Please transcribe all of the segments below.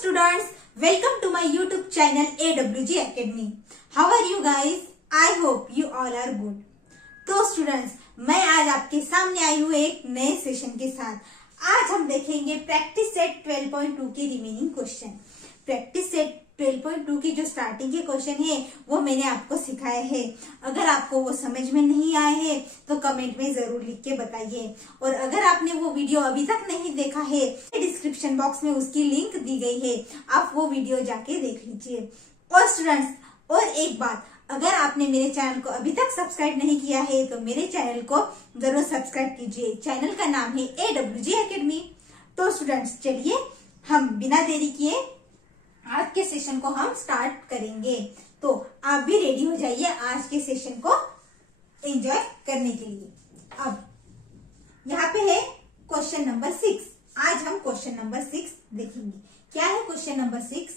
students, welcome to my YouTube channel AWG Academy. How are you guys? I hope you all are good. तो students, मैं आज आपके सामने आई हूँ एक नए सेशन के साथ। आज हम देखेंगे प्रैक्टिस सेट 12.2 के रिमेनिंग क्वेश्चन। प्रैक्टिस सेट 12.2 की जो स्टार्टिंग के क्वेश्चन है वो मैंने आपको सिखाए हैं। अगर आपको वो समझ में नहीं आए हैं तो कमेंट में जरूर लिख के बताइए, और अगर आपने वो वीडियो अभी तक नहीं देखा है डिस्क्रिप्शन बॉक्स में उसकी लिंक दी गई है, आप वो वीडियो जाके देख लीजिए। और स्टूडेंट्स, और एक बात, अगर आपने मेरे चैनल को अभी तक सब्सक्राइब नहीं किया है तो मेरे चैनल को जरूर सब्सक्राइब कीजिए। चैनल का नाम है AWG Academy। तो स्टूडेंट्स, चलिए हम बिना देरी किए आज के सेशन को हम स्टार्ट करेंगे। तो आप भी रेडी हो जाइए आज के सेशन को एंजॉय करने के लिए। अब यहाँ पे है क्वेश्चन नंबर 6। आज हम क्वेश्चन नंबर 6 देखेंगे। क्या है question number 6?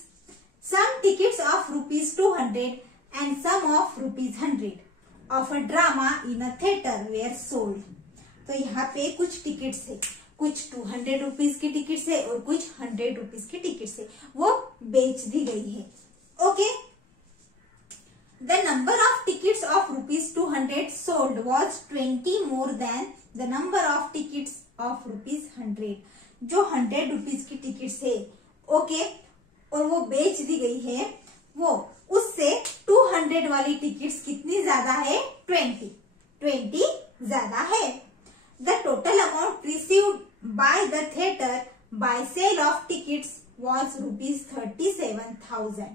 Some tickets of ₹200 and some of ₹100 of a drama in a theater were sold। तो यहाँ पे कुछ टिकट्स है, कुछ 200 रुपीज की टिकट्स है और कुछ 100 रुपीज की टिकट्स है, वो बेच दी गई है। Okay, the number of tickets of ₹200 sold was 20 more than the number of tickets of ₹100। जो 100 रुपीज की टिकट्स है, ओके, और वो बेच दी गई है, वो उससे 200 वाली टिकट्स कितनी ज्यादा है? 20 ज्यादा है। The total amount received by the theatre by sale of tickets was ₹37,000।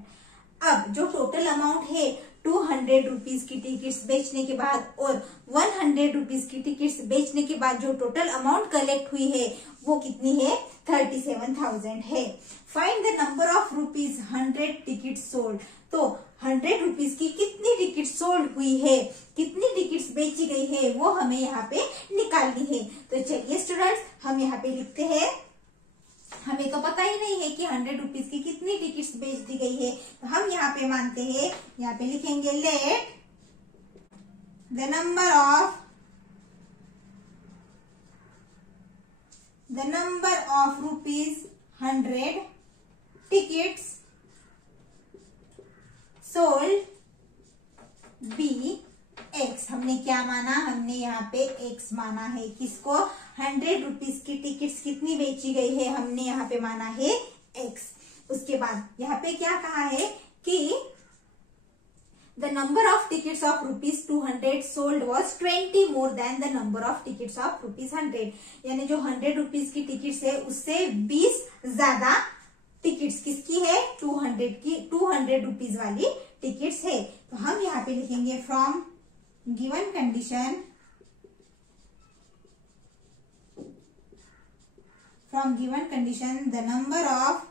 अब जो टोटल अमाउंट है 200 रुपीज की टिकट्स बेचने के बाद और 100 रुपीज की टिकट्स बेचने के बाद जो टोटल अमाउंट कलेक्ट हुई है वो कितनी है? 37,000 है। Find the number of ₹100 ticket sold. तो 100 रुपीज की कितनी टिकट सोल्ड हुई है, कितनी टिकट्स बेची गई है, वो हमें यहाँ पे निकालनी है। तो चलिए स्टूडेंट्स, हम यहाँ पे लिखते हैं। हमें तो पता ही नहीं है कि 100 रुपीज की कितनी टिकट्स बेच दी गई है, तो हम यहाँ पे मानते हैं, यहाँ पे लिखेंगे let the number of ₹100 tickets sold be X। हमने क्या माना? हमने यहाँ पे X माना है। किसको? 100 रुपीज की टिकट्स कितनी बेची गई है, हमने यहाँ पे माना है X। उसके बाद यहाँ पे क्या कहा है कि the number of tickets of ₹200 sold was 20 more than the number of tickets of ₹100। यानी जो 100 रुपीज की टिकट्स है उससे 20 ज्यादा टिकट्स किसकी है? 200 रुपीज वाली टिकट्स है। तो हम यहाँ पे लिखेंगे from given condition the number of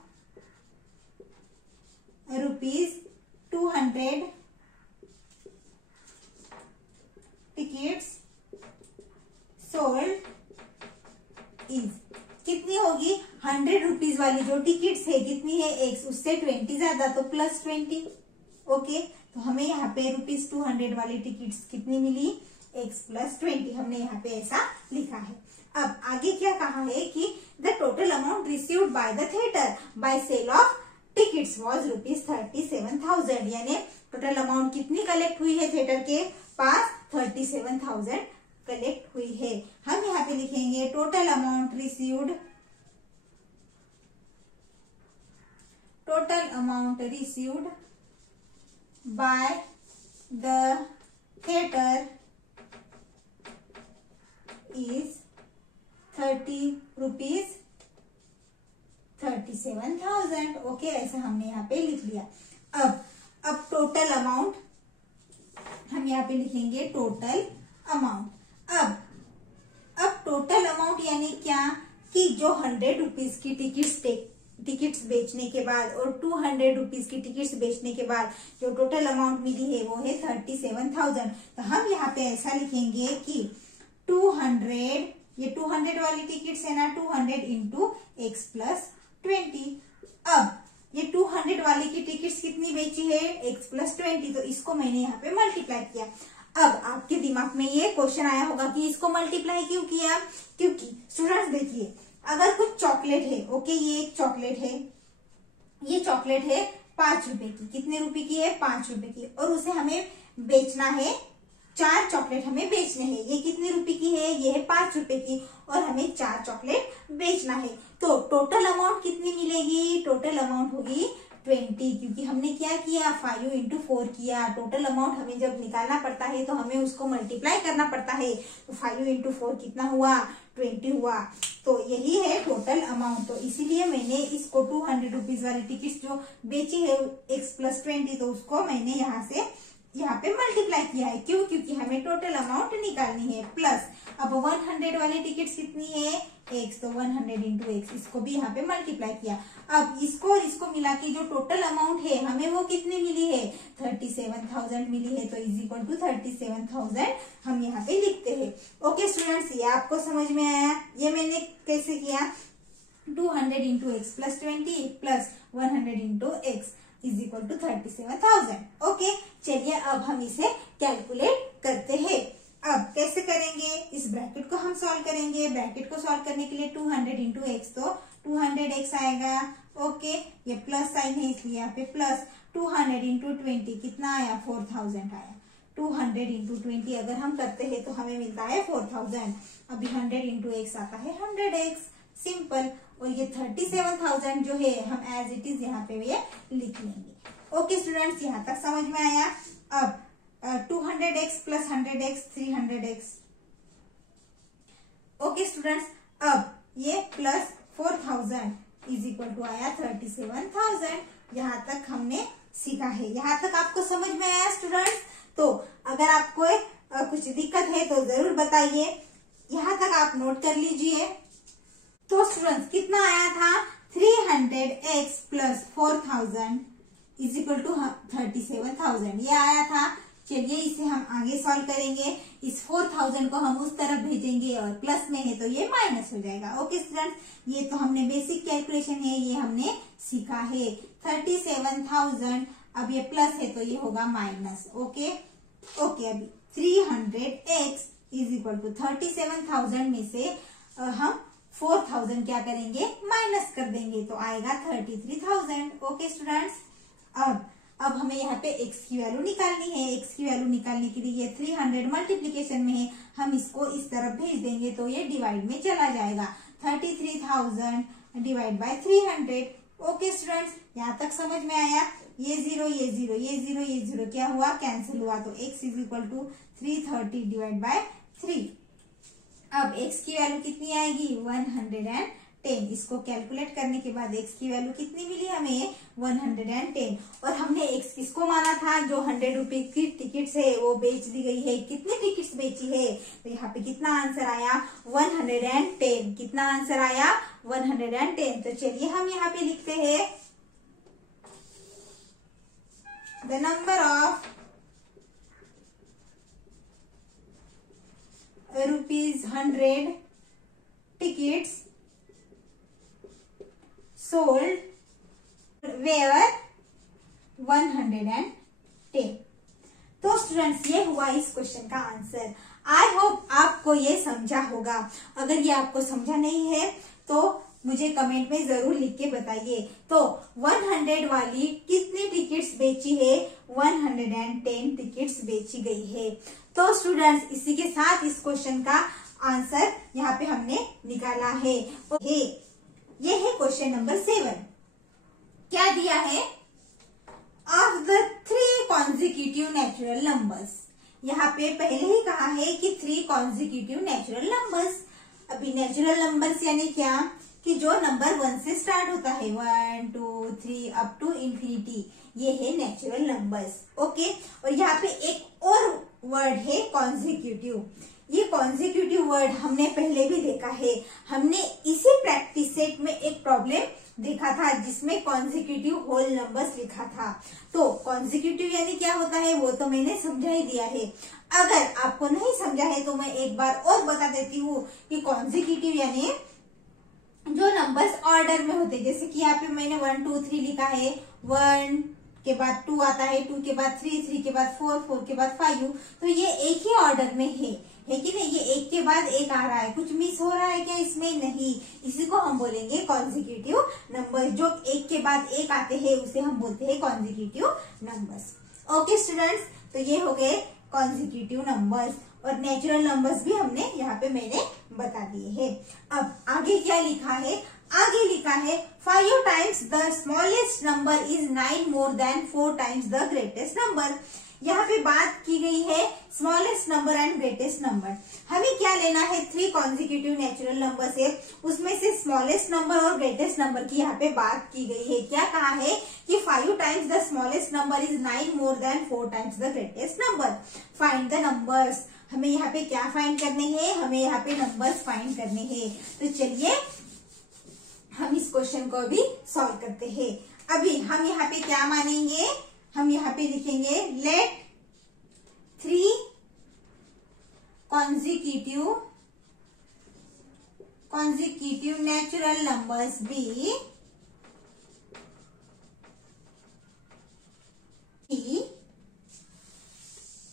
₹200 tickets sold is कितनी होगी? 100 रुपीज वाली जो टिकट्स है कितनी है? X, उससे 20 ज्यादा तो +20। ओके, तो हमें यहाँ पे ₹200 वाली टिकट्स कितनी मिली? X +20। हमने यहाँ पे ऐसा लिखा है। अब आगे क्या कहा है कि the total amount received by the theatre by sale of tickets was ₹37,000। यानी टोटल अमाउंट कितनी कलेक्ट हुई है थिएटर के पास? 37,000 कलेक्ट हुई है। हम यहाँ पे लिखेंगे total amount received by the theatre is 37,000। Okay, ऐसा हमने यहाँ पे लिख लिया। अब टोटल अमाउंट हम यहाँ पे लिखेंगे टोटल अमाउंट। अब टोटल अमाउंट यानी क्या कि जो 100 रुपीज की टिकट्स बेचने के बाद और 200 रुपीज की टिकट्स बेचने के बाद जो टोटल अमाउंट मिली है वो है 37,000। तो हम यहाँ पे ऐसा लिखेंगे कि 200, ये 200 वाली टिकट्स है ना, 200 इंटू X +20। अब ये 200 वाली की टिकट्स कितनी बेची है? X +20। तो इसको मैंने यहाँ पे मल्टीप्लाई किया। अब आपके दिमाग में ये क्वेश्चन आया होगा कि इसको मल्टीप्लाई क्यों किया? क्योंकि स्टूडेंट्स देखिए, अगर कुछ चॉकलेट है, ओके, ये एक चॉकलेट है, ये चॉकलेट है 5 रुपए की। कितने रुपए की है? 5 रुपए की। और उसे हमें बेचना है, 4 चॉकलेट हमें बेचने हैं। ये कितने रुपए की है? ये है 5 रुपए की और हमें 4 चॉकलेट बेचना है। तो टोटल अमाउंट कितनी मिलेगी? टोटल अमाउंट होगी 20, क्योंकि हमने क्या किया? 5 into 4 किया। टोटल अमाउंट हमें जब निकालना पड़ता है तो हमें उसको मल्टीप्लाई करना पड़ता है। तो 5 into 4 कितना हुआ? 20 हुआ। तो यही है टोटल अमाउंट। तो इसीलिए मैंने इसको 200 रुपीज वाली टिकट जो बेची है x + 20, तो उसको मैंने यहाँ पे मल्टीप्लाई किया है। क्यों? क्योंकि हमें टोटल अमाउंट निकालनी है। प्लस अब 100 वाली टिकट कितनी है? x, तो 100 into x, इसको भी यहाँ पे मल्टीप्लाई किया। अब इसको और इसको मिला के जो टोटल अमाउंट है हमें वो कितनी मिली है? 37,000 मिली है। तो = 37,000 हम यहाँ पे लिखते हैं। ओके स्टूडेंट्स, ये आपको समझ में आया? ये मैंने कैसे किया? 200 into x + 20 plus 100 into x = 37,000। Okay, चलिए अब हम इसे कैलकुलेट करते हैं। अब कैसे करेंगे? इस ब्रैकेट को हम सॉल्व करेंगे। ब्रैकेट को सॉल्व करने के लिए 200 into x, तो 200x आएगा। ओके, ये प्लस साइन है इसलिए यहाँ पे प्लस। 200 into 20 कितना आया? 4000 आया। 200 into 20 अगर हम करते हैं तो हमें मिलता है 4000। अभी 100 into x आता है 100x, सिंपल। और ये 37,000 जो है हम एज इट इज यहाँ पे ये लिख लेंगे। ओके स्टूडेंट्स, यहाँ तक समझ में आया? अब 200x + 100x 300x। Okay students, अब ये प्लस 4000 = आया 37,000। यहाँ तक हमने सीखा है। यहाँ तक आपको समझ में आया स्टूडेंट्स? तो अगर आपको कुछ दिक्कत है तो जरूर बताइए। यहाँ तक आप नोट कर लीजिए। तो स्टूडेंट्स कितना आया था? 300x + 4000 = 37,000, ये आया था। चलिए इसे हम आगे सॉल्व करेंगे। इस 4000 को हम उस तरफ भेजेंगे और प्लस में है तो ये माइनस हो जाएगा। ओके स्टूडेंट्स, ये तो हमने बेसिक कैलकुलेशन है, ये हमने सीखा है। 37,000, अब ये प्लस है तो ये होगा माइनस। ओके, अभी 300x = 37,000 में से हम 4000 क्या करेंगे? माइनस कर देंगे, तो आएगा 33,000। ओके स्टूडेंट्स, अब हमें यहाँ पे x की वैल्यू निकालनी है। x की वैल्यू निकालने के लिए ये 300 मल्टीप्लीकेशन में है, हम इसको इस तरफ भेज देंगे तो ये डिवाइड में चला जाएगा। 33,000 / 300। ओके स्टूडेंट्स, यहाँ तक समझ में आया? ये 0 ये 0 ये 0 ये 0 क्या हुआ? कैंसिल हुआ। तो x = 330 / 3। अब x की वैल्यू कितनी आएगी? 110। इसको कैलकुलेट करने के बाद x की वैल्यू कितनी मिली हमें? 110। और हमने x किसको माना था? जो 100 रुपए की टिकट्स है वो बेच दी गई है। कितनी टिकट्स बेची है? तो यहाँ पे कितना आंसर आया? 110। कितना आंसर आया? 110। तो चलिए हम यहाँ पे लिखते हैं the number of ₹100 tickets sold were 110। तो स्टूडेंट्स ये हुआ इस क्वेश्चन का आंसर। आई होप आपको ये समझा होगा। अगर ये आपको समझा नहीं है तो मुझे कमेंट में जरूर लिख के बताइए। तो 100 वाली कितनी टिकट्स बेची है? 110 टिकट्स बेची गई है। तो स्टूडेंट्स इसी के साथ इस क्वेश्चन का आंसर यहाँ पे हमने निकाला है। ये है क्वेश्चन नंबर 7। क्या दिया है? Of the 3 consecutive natural numbers। यहाँ पे पहले ही कहा है कि 3 consecutive natural numbers। अभी नेचुरल नंबर्स यानी क्या? कि जो नंबर 1 से स्टार्ट होता है, 1 2 3 अप टू इंफिनिटी, ये है नेचुरल नंबर्स। ओके, और यहाँ पे एक और वर्ड है कॉन्जिक्यूटिव। ये कॉन्जिक्यूटिव वर्ड हमने पहले भी देखा है। हमने इसी प्रैक्टिस सेट में एक प्रॉब्लम देखा था जिसमें कॉन्जिक्यूटिव होल नंबर्स लिखा था। तो कॉन्जिक्यूटिव यानी क्या होता है वो तो मैंने समझा ही दिया है। अगर आपको नहीं समझा है तो मैं एक बार और बता देती हूँ कि कॉन्जिक्यूटिव यानी जो नंबर्स ऑर्डर में होते, जैसे कि यहाँ पे मैंने 1 2 3 लिखा है। 1 के बाद 2 आता है, 2 के बाद 3, 3 के बाद 4, 4 के बाद 5। तो ये एक ही ऑर्डर में है कि नहीं? ये एक के बाद एक आ रहा है। कुछ मिस हो रहा है क्या इसमें? नहीं। इसी को हम बोलेंगे कॉन्जिक्यूटिव नंबर। जो एक के बाद एक आते हैं उसे हम बोलते हैं कॉन्जिक्यूटिव नंबर्स। ओके स्टूडेंट्स, तो ये हो गए कॉन्जिक्यूटिव नंबर्स। और नेचुरल नंबर्स भी हमने यहाँ पे मैंने बता दिए हैं। अब आगे क्या लिखा है? आगे लिखा है 5 times the smallest number is 9 more than 4 times the greatest number. यहाँ पे बात की गई है smallest number and greatest number. हमें क्या लेना है? 3 कॉन्जिक्यूटिव नेचुरल नंबर से, उसमें से स्मॉलेस्ट नंबर और ग्रेटेस्ट नंबर की यहाँ पे बात की गई है। क्या कहा है कि 5 times the smallest number is 9 more than 4 times the greatest number. Find the numbers. हमें यहाँ पे क्या फाइंड करने हैं? हमें यहाँ पे नंबर्स फाइंड करने हैं। तो चलिए हम इस क्वेश्चन को भी सॉल्व करते हैं। अभी हम यहाँ पे क्या मानेंगे? हम यहाँ पे लिखेंगे late 3 consecutive natural numbers be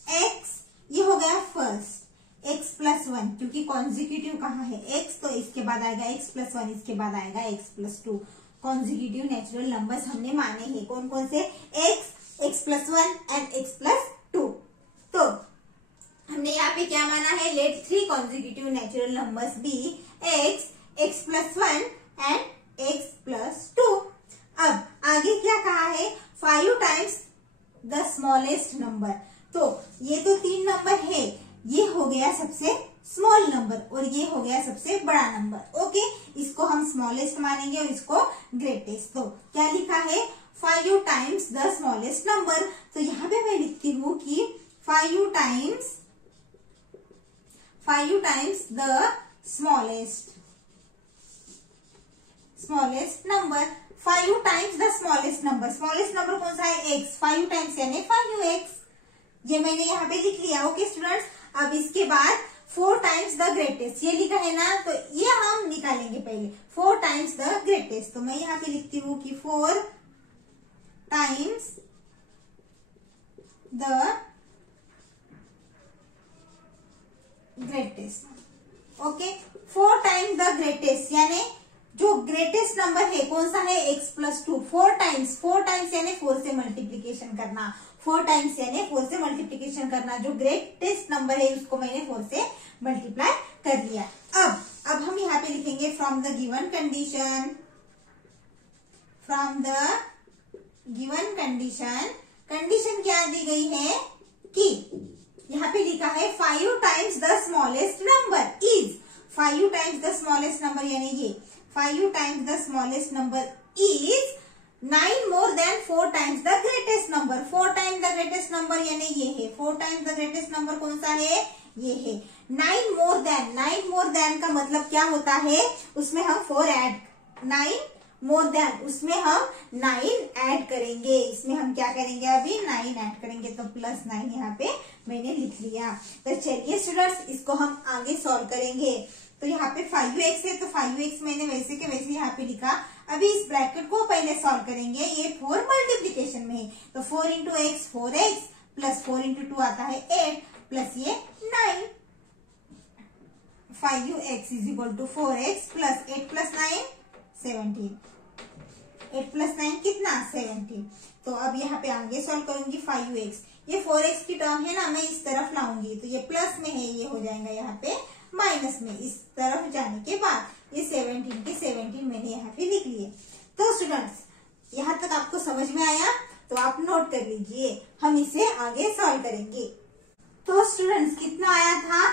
x। ये हो गया फर्स्ट, x प्लस 1, क्योंकि कॉन्जिक्यूटिव कहाँ है? x, तो इसके बाद आएगा x प्लस 1, इसके बाद आएगा x plus 2। Consecutive natural numbers हमने माने हैं। कौन कौन से? x plus 1 and x plus 2। तो हमने यहाँ पे क्या माना है? Let 3 consecutive natural numbers be x plus 1 and x plus 2। अब आगे क्या कहा है? 5 टाइम्स द स्मॉलेस्ट नंबर। तो ये तो 3 नंबर है, ये हो गया सबसे स्मॉल नंबर और ये हो गया सबसे बड़ा नंबर। ओके, इसको हम स्मॉलेस्ट मानेंगे और इसको ग्रेटेस्ट। तो क्या लिखा है? 5 टाइम्स द स्मॉलेस्ट नंबर। तो यहाँ पे मैं लिखती हूँ कि 5 times the smallest number. 5 times the smallest number. Smallest number कौन सा है? x। 5 टाइम्स यानी 5x। ये मैंने यहाँ पे लिख लिया। ओके स्टूडेंट्स, अब इसके बाद 4 टाइम्स द ग्रेटेस्ट, ये लिखा है ना, तो ये हम निकालेंगे पहले। 4 टाइम्स द ग्रेटेस्ट, तो मैं यहाँ पे लिखती हूँ कि 4 times the greatest. Okay, 4 times the greatest यानी जो ग्रेटेस्ट नंबर है कौन सा है? x plus 2। 4 टाइम्स यानी 4 से मल्टीप्लीकेशन करना। 4 टाइम्स यानी 4 से मल्टीप्लीकेशन करना। जो ग्रेटेस्ट नंबर है उसको मैंने 4 से मल्टीप्लाई कर लिया। अब हम यहाँ पे लिखेंगे फ्रॉम द गिवन कंडीशन क्या दी गई है कि यहाँ पे लिखा है 5 times the smallest number is. 5 times the smallest number यानी ये 5 times the smallest number is 9 more than 4 times the greatest number. 4 times the greatest number यानी ये है। 4 टाइम्स द ग्रेटेस्ट नंबर कौन सा है? ये है। 9 मोर देन का मतलब क्या होता है? उसमें हम 4 ऐड, 9 मोर देन, उसमें हम 9 ऐड करेंगे। इसमें हम क्या करेंगे? अभी 9 ऐड करेंगे, तो प्लस 9 यहाँ पे मैंने लिख लिया। तो चलिए स्टूडेंट्स, इसको हम आगे सॉल्व करेंगे। तो यहाँ पे 5x है, तो 5x मैंने वैसे के वैसे यहाँ पे लिखा। अभी इस ब्रैकेट को पहले सॉल्व करेंगे। ये 4 मल्टीप्लीकेशन में है, तो 4 into x 4x plus 4 into 2 आता है 8 प्लस ये 9। 5x is equal to 4x plus 8 plus 9 17। 8 plus 9 कितना? 17। तो अब यहाँ पे आगे सॉल्व करूंगी 5x। ये 4x की टर्म है ना, मैं इस तरफ लाऊंगी, तो ये प्लस में है, ये हो जाएगा यहाँ पे माइनस में। इस तरफ जाने के बाद ये 17 के 17 मैंने यहाँ पे लिख लिए। तो स्टूडेंट्स, यहाँ तक आपको समझ में आया? तो आप नोट कर लीजिए, हम इसे आगे सॉल्व करेंगे। तो स्टूडेंट्स, कितना आया था?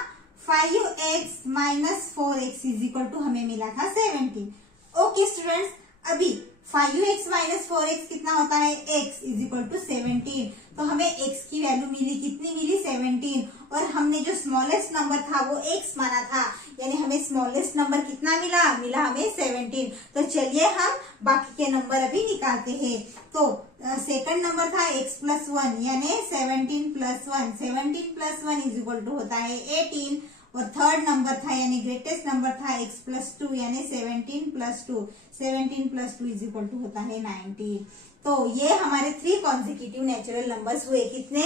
5x minus 4x is equal to हमें मिला था 17। ओके स्टूडेंट्स, अभी 5x माइनस 4x कितना होता है? x is equal to 17। तो हमें x की वैल्यू मिली, कितनी मिली? 17। और हमने जो स्मॉलेस्ट नंबर था वो x माना था, यानी हमें स्मॉलेस्ट नंबर कितना मिला? हमें 17। तो चलिए हम बाकी के नंबर अभी निकालते हैं। तो सेकंड नंबर था x प्लस 1 यानी 17 plus 1। 17 plus 1 is equal to होता है 18। और थर्ड नंबर था यानी ग्रेटेस्ट नंबर था x+2 यानी 17+2, 17+2 इज इक्वल टू होता है 19। तो ये हमारे 3 कॉन्जिक्यूटिव नेचुरल नंबर्स हुए। कितने?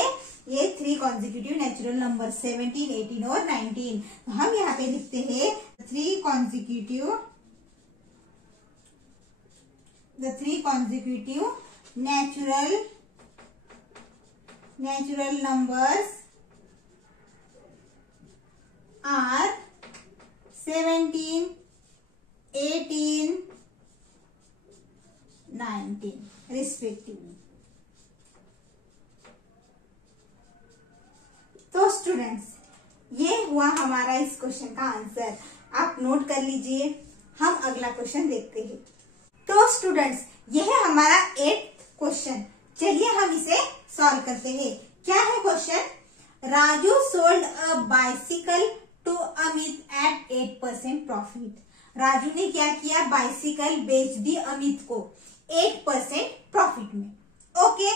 ये 3 कॉन्जिक्यूटिव नेचुरल नंबर 17, 18 और 19। तो हम यहाँ पे लिखते हैं the 3 consecutive natural numbers are 17, 18, 19 respectively। तो स्टूडेंट्स, ये हुआ हमारा इस क्वेश्चन का आंसर। आप नोट कर लीजिए। हम अगला क्वेश्चन देखते हैं। तो स्टूडेंट्स, ये है हमारा 8th क्वेश्चन। चलिए हम इसे सॉल्व करते हैं। क्या है question? Raju sold a bicycle to Amit at 8% profit. Raju ने क्या किया? बाइसिकल बेच दी अमित को 8% प्रॉफिट में। Okay,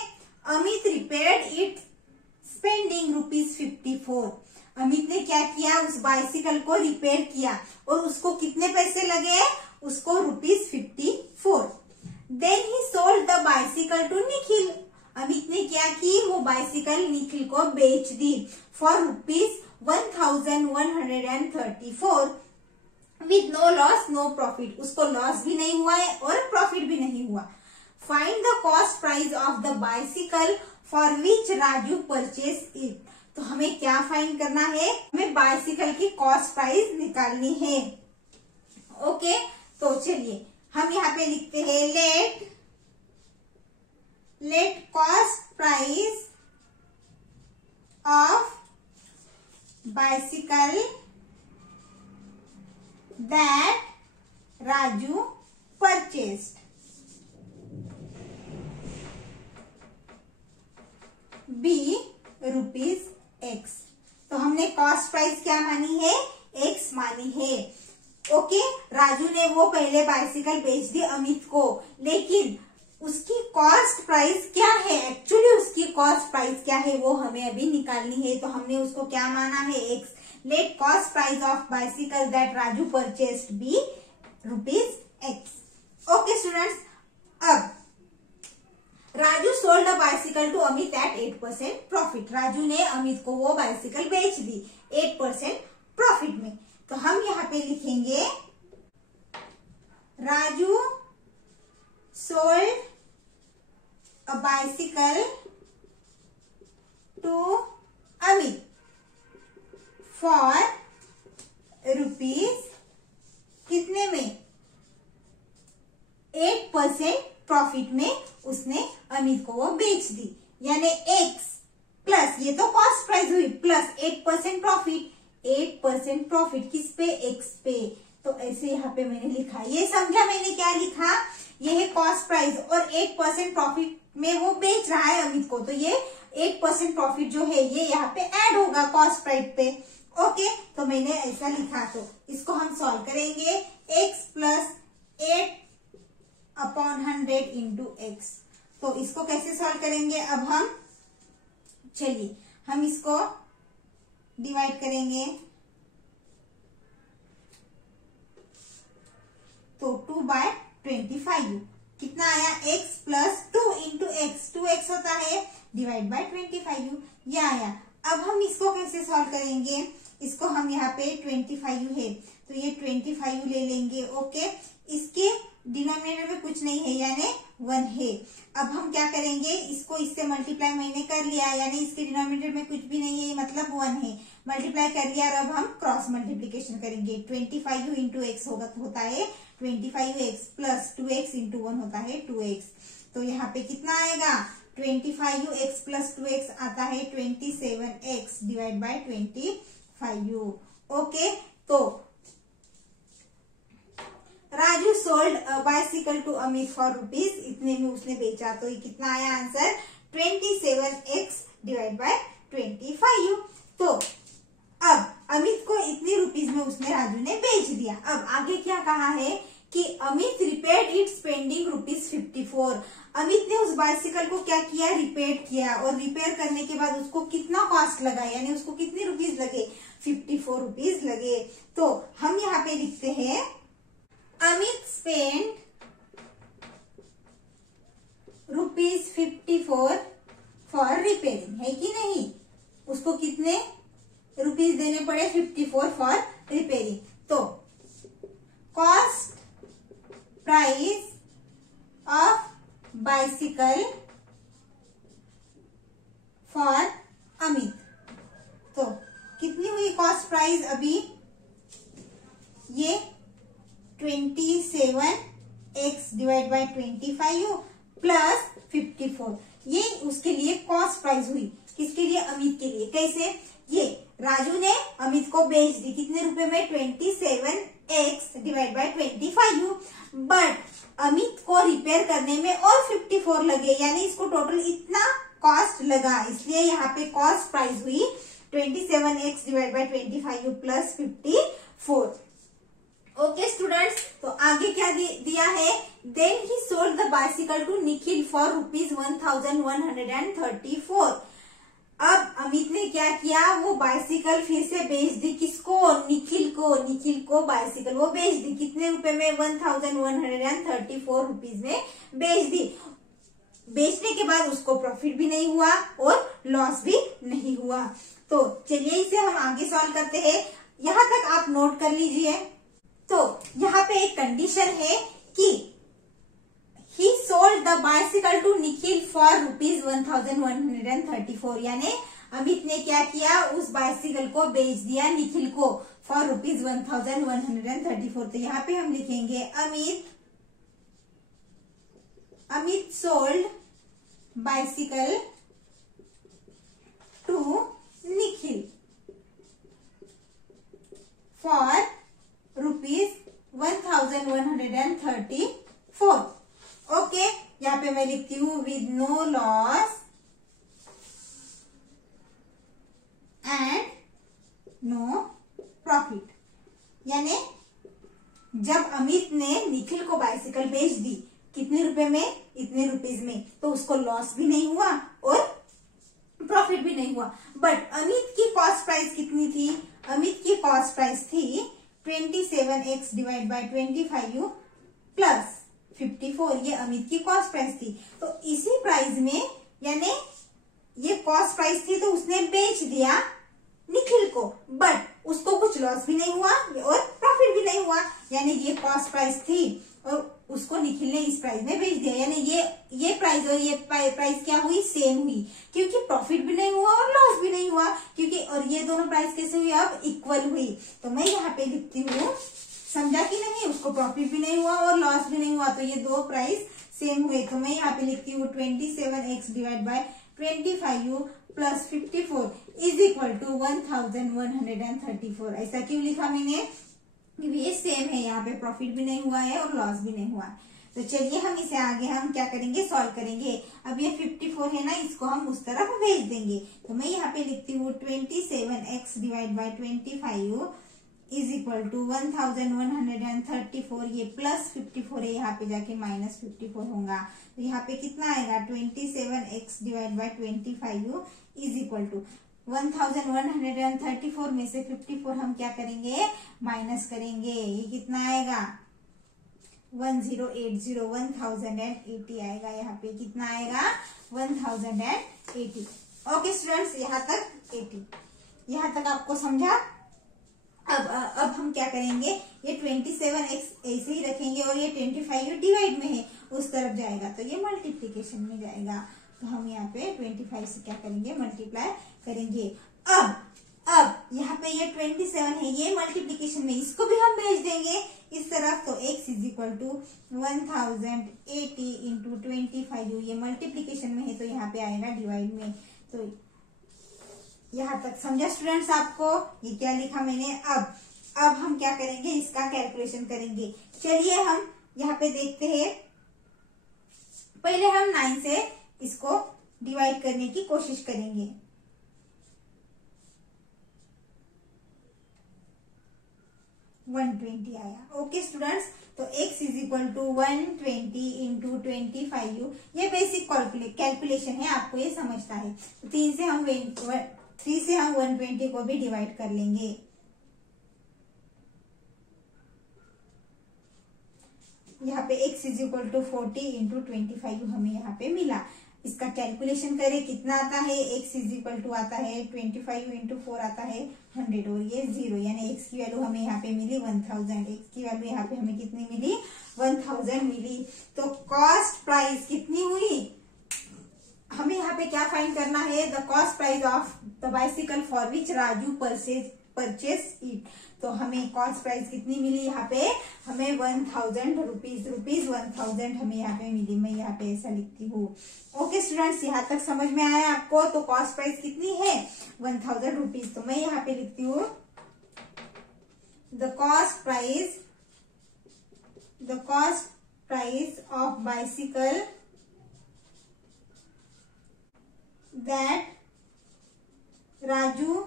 Amit repaired it spending ₹54। Amit ने क्या किया? उस बाइसिकल को रिपेयर किया और उसको कितने पैसे लगे? उसको ₹54। Then he sold the bicycle to Nikhil. Amit ने क्या की? वो बाइसिकल निखिल को बेच दी for ₹1134 with no loss no profit. उसको लॉस भी नहीं हुआ है और प्रॉफिट भी नहीं हुआ। Find the cost price of the bicycle for which Raju purchase it. तो हमें क्या फाइंड करना है? हमें बाइसिकल की कॉस्ट प्राइस निकालनी है। ओके, तो चलिए हम यहाँ पे लिखते हैं let cost price of bicycle that Raju purchased be ₹X। तो हमने कॉस्ट प्राइस क्या मानी है? X मानी है। ओके, राजू ने वो पहले बाइसिकल बेच दी अमित को, लेकिन उसकी कॉस्ट प्राइस क्या है? एक्चुअली उसकी कॉस्ट प्राइस क्या है वो हमें अभी निकालनी है। तो हमने उसको क्या माना है? X। Let cost price of bicycle that Raju purchased be ₹X। Okay students, अब Raju sold a bicycle to Amit at 8% profit. Raju ने अमित को वो बाइसिकल बेच दी 8% प्रॉफिट में। तो हम यहाँ पे लिखेंगे Raju sold a bicycle to Amit for ₹, कितने में? 8% प्रॉफिट में उसने अमित को वो बेच दी, यानी X प्लस, ये तो कॉस्ट प्राइस हुई, प्लस 8% प्रॉफिट। 8% प्रॉफिट किस पे? X पे। तो ऐसे यहाँ पे मैंने लिखा। ये समझा मैंने क्या लिखा? ये है कॉस्ट प्राइस और 8% प्रॉफिट में वो बेच रहा है अमित को, तो ये 8% प्रॉफिट जो है ये यहाँ पे ऐड होगा कॉस्ट प्राइस पे। ओके, तो मैंने ऐसा लिखा। तो इसको हम सॉल्व करेंगे। X plus 8/100 into X। तो इसको कैसे सॉल्व करेंगे? अब हम चलिए हम इसको डिवाइड करेंगे। तो 2/25 कितना आया? X plus 2 into X। 2X होता है, डिवाइड बाय 25 ये आया। अब हम इसको कैसे सॉल्व करेंगे? इसको हम यहाँ पे 25 है तो ये 25 ले लेंगे। ओके, इसके डिनोमिनेटर में कुछ नहीं है यानी 1 है। अब हम क्या करेंगे? इसको इससे मल्टीप्लाई मैंने कर लिया, यानी इसके डिनोमिनेटर में कुछ भी नहीं है, मतलब 1 है। मल्टीप्लाई कर लिया और अब हम क्रॉस मल्टीप्लीकेशन करेंगे। 25 इंटू एक्स होता है 25x प्लस 2x इंटू 1 होता है 2x। तो यहाँ पे कितना आएगा? 25x प्लस 2x आता है 27x डिवाइड बाय 25। ओके, तो Raju sold bicycle to Amit for ₹, इतने में उसने बेचा। तो ये कितना आया आंसर? 27x divide by 25। तो अब अमित को इतने ₹, में उसने राजू ने बेच दिया। अब आगे क्या कहा है कि Amit repaired it spending ₹54। Amit ने उस बाइसिकल को क्या किया, रिपेयर किया, और रिपेयर करने के बाद उसको कितना कॉस्ट लगा, यानी उसको कितने रुपीज लगे, 54 रुपीज लगे। तो हम यहाँ पे लिखते हैं अमित स्पेंड ₹54 फॉर रिपेयरिंग, है कि नहीं। उसको कितने रुपीज देने पड़े, 54 फॉर रिपेयरिंग। तो cost price of bicycle for Amit, तो कितनी हुई कॉस्ट प्राइस अभी, ये 27x डिवाइड बाई 25 प्लस 54, ये उसके लिए कॉस्ट प्राइस हुई। किसके लिए, अमित के लिए। कैसे, ये राजू ने अमित को बेच दी कितने रुपए में, 27x divide by 25, but Amit को रिपेयर करने में और 54 लगे, यानी इसको टोटल इतना कॉस्ट लगा, इसलिए यहाँ पे कॉस्ट प्राइस हुई 27x divide by 25 plus 54। Okay students, तो आगे क्या दिया है, then he sold the bicycle to Nikhil for ₹1134। अब अमित ने क्या किया, वो बाइसिकल फिर से बेच दी, किसको, निखिल को। निखिल को बाइसिकल वो बेच दी कितने रुपए में, 1134 रुपीज में बेच दी। बेचने के बाद उसको प्रॉफिट भी नहीं हुआ और लॉस भी नहीं हुआ। तो चलिए इसे हम आगे सॉल्व करते हैं। यहाँ तक आप नोट कर लीजिए। तो यहाँ पे एक कंडीशन है कि he sold the bicycle to Nikhil for ₹1134, यानी अमित ने क्या किया, उस बाइसिकल को बेच दिया निखिल को फॉर ₹1134। तो यहाँ पे हम लिखेंगे Amit sold bicycle to Nikhil for ₹1134। Okay, यहाँ पे मैं लिखती हूँ with no loss and no profit, यानी जब अमित ने निखिल को बाइसिकल बेच दी कितने रुपए में, इतने रुपीज में, तो उसको लॉस भी नहीं हुआ और प्रॉफिट भी नहीं हुआ। बट अमित की कॉस्ट प्राइस कितनी थी, अमित की कॉस्ट प्राइस थी 27x डिवाइड बाई 25 प्लस 54, ये अमित की कॉस्ट प्राइस थी। तो इसी प्राइस में, यानी ये कॉस्ट प्राइस थी, तो उसने बेच दिया निखिल को, बट उसको कुछ लॉस भी नहीं हुआ और प्रॉफिट भी नहीं हुआ, यानी ये कॉस्ट प्राइस थी और उसको निखिल ने इस प्राइस में बेच दिया, यानी ये प्राइस और ये प्राइस क्या हुई, सेम हुई, क्योंकि प्रॉफिट भी नहीं हुआ और लॉस भी नहीं हुआ, क्योंकि और ये दोनों प्राइस कैसे हुई, अब इक्वल हुई। तो मैं यहाँ पे लिखती हूँ, समझा कि नहीं, उसको प्रॉफिट भी नहीं हुआ और लॉस भी नहीं हुआ, तो ये दो प्राइस सेम हुए। तो मैं यहाँ पे लिखती हूँ 27x divide by 25 plus 54 is equal to 1134। ऐसा क्यों लिखा मैंने, ये सेम है, यहाँ पे प्रॉफिट भी नहीं हुआ है और लॉस भी नहीं हुआ है। तो चलिए हम इसे आगे हम क्या करेंगे, सॉल्व करेंगे। अब ये 54 है ना, इसको हम उस तरफ भेज देंगे। तो मैं यहाँ पे लिखती हूँ 27x divide by 25 is equal to 1134, ये प्लस 54 है, यहाँ पे जाके माइनस 54 होगा। तो यहाँ पे कितना आएगा, 27x divide by 25 is equal to 1134 में से 54 हम क्या करेंगे, माइनस करेंगे, ये कितना आएगा 1080 आएगा, यहाँ पे कितना आएगा 1080। ओके स्टूडेंट्स, यहाँ तक 80, यहाँ तक आपको समझा। अब हम क्या करेंगे, ये 27x ऐसे ही रखेंगे और ये 25 डिवाइड में है, उस तरफ जाएगा तो ये मल्टीप्लीकेशन में जाएगा। तो हम यहाँ पे 25 से क्या करेंगे, मल्टीप्लाई करेंगे। अब यहाँ पे ये 27 है, ये मल्टीप्लीकेशन में, इसको भी हम भेज देंगे इस तरफ। तो x is equal to 1080 into 25, ये मल्टीप्लीकेशन में है तो यहाँ पे आएगा डिवाइड में। तो यहाँ तक समझा स्टूडेंट्स आपको, ये क्या लिखा मैंने। अब हम क्या करेंगे, इसका कैलकुलेशन करेंगे। चलिए हम यहाँ पे देखते हैं, पहले हम 9 से इसको डिवाइड करने की कोशिश करेंगे। 120 आया। ओके स्टूडेंट्स, तो x is equal to 120 into 25u, ये बेसिक कैलकुलेशन है, आपको ये समझता है। 3 से हम 120 को भी डिवाइड कर लेंगे। यहाँ पे x is equal to 40 into 25 हमें यहाँ पे मिला। इसका कैलकुलेशन करें, कितना आता है, x इज इक्वल टू आता है 25 इंटू 4 आता है 100 और ये 0, यानी x की वैल्यू हमें यहाँ पे मिली 1000। x की वैल्यू यहाँ पे हमें कितनी मिली, 1000 मिली। तो कॉस्ट प्राइस कितनी हुई, हमें यहाँ पे क्या फाइंड करना है, the cost price of the bicycle for which Raju purchase it. तो हमें कॉस्ट प्राइस कितनी मिली, यहाँ पे हमें 1000 रुपीज 1000 हमें यहाँ पे मिली। मैं यहाँ पे ऐसा लिखती हूँ। ओके स्टूडेंट्स, यहाँ तक समझ में आया आपको। तो कॉस्ट प्राइस कितनी है, 1000 रुपीज। तो मैं यहाँ पे लिखती हूँ the cost price of bicycle that Raju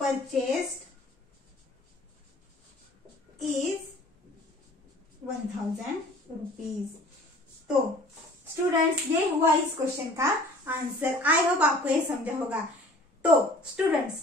purchased is 1000 rupees। तो स्टूडेंट्स, ये हुआ इस क्वेश्चन का आंसर। आई होप आपको ये समझा होगा। तो स्टूडेंट्स,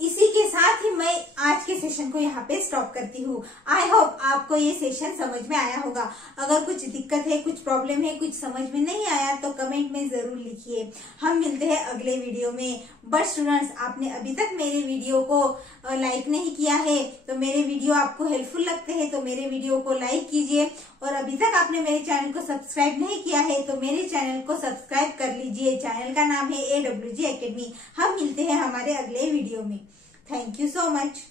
इसी के साथ ही मैं आज के सेशन को यहाँ पे स्टॉप करती हूँ। आई होप आपको ये सेशन समझ में आया होगा। अगर कुछ दिक्कत है, कुछ प्रॉब्लम है, कुछ समझ में नहीं आया तो कमेंट में जरूर लिखिए। हम मिलते हैं अगले वीडियो में। बट स्टूडेंट्स, आपने अभी तक मेरे वीडियो को लाइक नहीं किया है, तो मेरे वीडियो आपको हेल्पफुल लगते हैं तो मेरे वीडियो को लाइक कीजिए। और अभी तक आपने मेरे चैनल को सब्सक्राइब नहीं किया है तो मेरे चैनल को सब्सक्राइब कर लीजिए। चैनल का नाम है AWG एकेडमी। हम मिलते हैं हमारे अगले वीडियो में। Thank you so much.